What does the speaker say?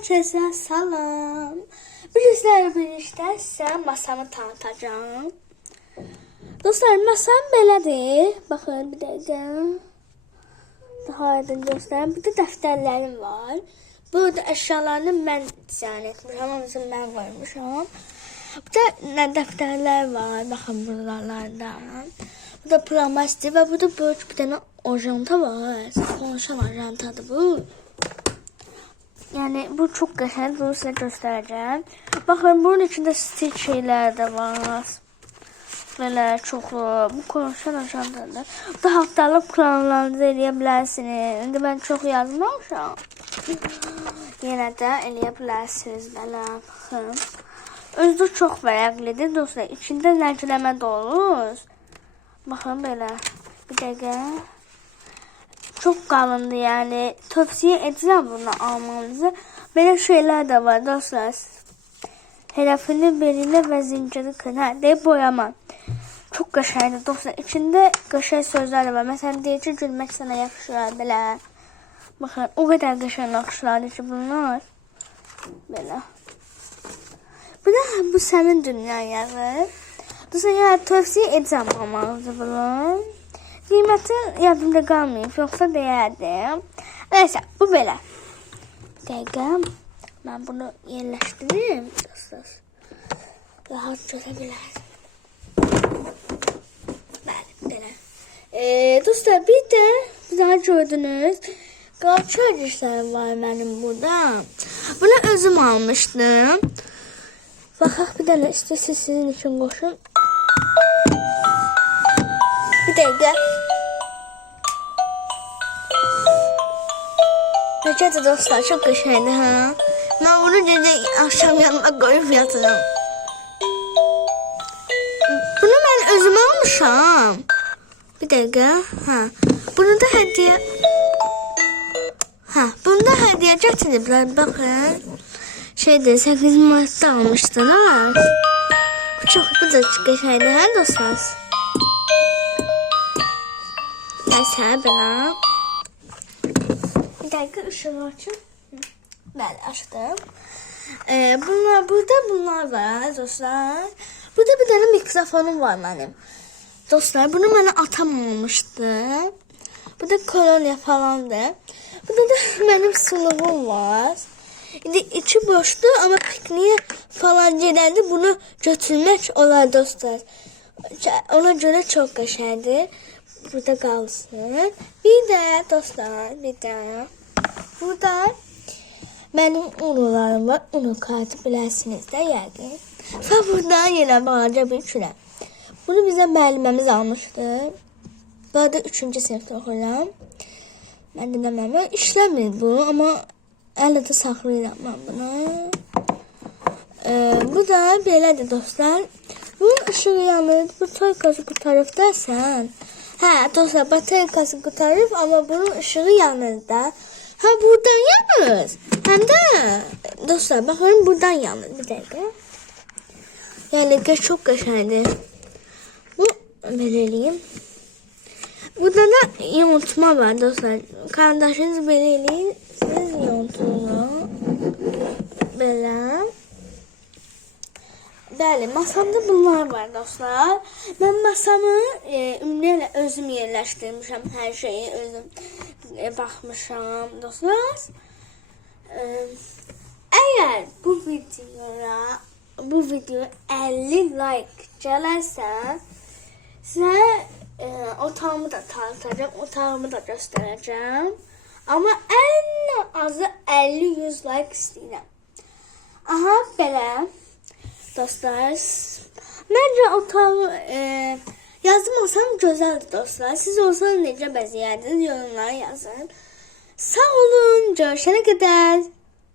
Herkese salam. Bir sizlerle birlikte size masamı tanıtacağım. Dostlar, masam belədir. Bakın bir dakika. Daha aydın göstereyim. Burada dəftərlərim var. Burada əşyalarını mən dizayn etmişəm. Hamısını mən koymuşam. Burada dəftərlər var. Bakın buralardan. Burada plastik ve burada böyük bir tane ajanta var. Konuşan ajantadır bu. Yani bu çok güzel. Bunu size göstereceğim. Bakın bunun içinde stil şeyler de var. Böyle çoklu. Bu konuşan ajantadır. Burada haftalık planlarınızı eləyə Şimdi ben çok yazmamışam. Yine de eləyə Böyle bakın. Özü çok vərəqlidir dostlar. İçinde nəqləmə dolu. Bakın böyle. Bir dakika. Çok kalındı yani. Tavsiye edeceğim bunu almanızı. Böyle şeyler de var dostlar. Hedefini belirle ve zinciri kırar diye boyama. Çok kaşaydı dostlar. İçinde kaşay sözler de var. Mesela diye ki gülmek sana yakışır böyle. Bakın o kadar kaşay yakışırlar ki bunlar. Böyle. Bu senin dünyan yazı. Dostlar yani tavsiye edeceğim almanızı bunu. Kıyməti yadımda qalmayıb, yoxsa deyərdim. Neyse, bu belə. Bir dəqiqə, mən bunu yerləşdirim. Dostlar, rahat görə bilərdim. Bəli, belə. Dostlar, bir də daha gördünüz. Qalça dişlərim var mənim burada. Bunu özüm almışdım. Baxaq, bir dənə istəsiz sizin üçün qoşun. Bir dəqiqə. Necədir dostlar, çok qəşəngdir ha. Ben bunu gece akşam yanıma koyup yatırım. Bunu ben özüm almışam. Bir dəqiqə. Ha. Bunu da hediye. Ha, bunu da hediye gətiriblər. Bakın. Şeydir, 8 Mart'ta almışdılar. Bu da qəşəngdir ha dostlar. Neyse belə. Bir dakika ışığı açın. Ben açtım. Bunlar var dostlar. Burada bir tane mikrofonum var benim. Dostlar bunu bana atam almıştı. Burada kolonya falandı. Burada da benim suluğum var. Şimdi içi boştu ama pikniğe falan gelendi. Bunu götürmek olar dostlar. Ona göre çok qəşəngdir. Burada kalsın. Bir de dostlar, bir de burada benim unularım var. Unu kartı bilirsiniz de yəqin. Ve burada yine balaca bir kürə. Bunu bize müəlliməmiz almıştı. Bu arada 3. sınıfta oxuyuram. Ben de deməm, işləmir bu ama əldə də saxlayıram ben bunu. Bu da belədir dostlar. Bunun ışığı yanır. Bu toykası bu tarafdaysan. Ha dostlar, bataryası kurtarır ama bunun ışığı yanır da. Ha buradan yanır. Hem de dostlar bakın buradan yanır. Bir dakika. Yani çok qəşəngdir. Bu belirleyeyim. Burada da yontma var dostlar. Kardeşiniz belirleyin. Siz yontunu. Böyle. Bəli, masamda bunlar var dostlar. Ben masamı ümumiyyətlə özüm yerləşdirmişəm. Hər şeyi özüm baxmışam dostlar. Əgər bu video 50 like gələrsə, sizə otağımı da tanıtacağım, otağımı da göstərəcəm. Amma ən azı 50-100 like istəyirəm. Aha, belə. Dostlar, bence otağı yazmasam güzeldi dostlar. Siz olsanız necə bəzəyərdiniz yorumlara yazın. Sağ olun, görüşene kadar.